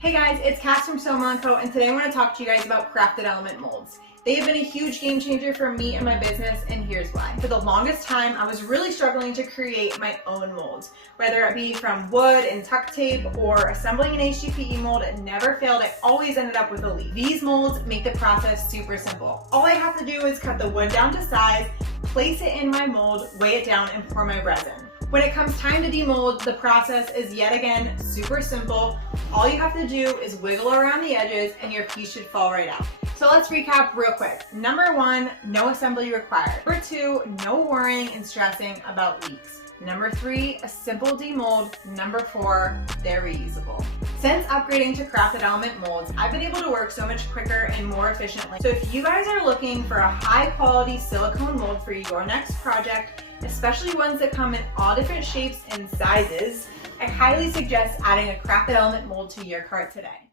Hey guys, it's Cass from Stonemill & Co, and today I want to talk to you guys about crafted element molds. They have been a huge game changer for me and my business, and here's why. For the longest time, I was really struggling to create my own molds. Whether it be from wood and tuck tape or assembling an HDPE mold, it never failed. I always ended up with a leak. These molds make the process super simple. All I have to do is cut the wood down to size, place it in my mold, weigh it down, and pour my resin. When it comes time to demold, the process is yet again super simple. All you have to do is wiggle around the edges and your piece should fall right out. So let's recap real quick. Number 1, no assembly required. Number 2, no worrying and stressing about leaks. Number 3, a simple demold. Number 4, they're reusable. Since upgrading to crafted element molds, I've been able to work so much quicker and more efficiently. So if you guys are looking for a high quality silicone mold for your next project, especially ones that come in all different shapes and sizes, I highly suggest adding a crafted element mold to your cart today.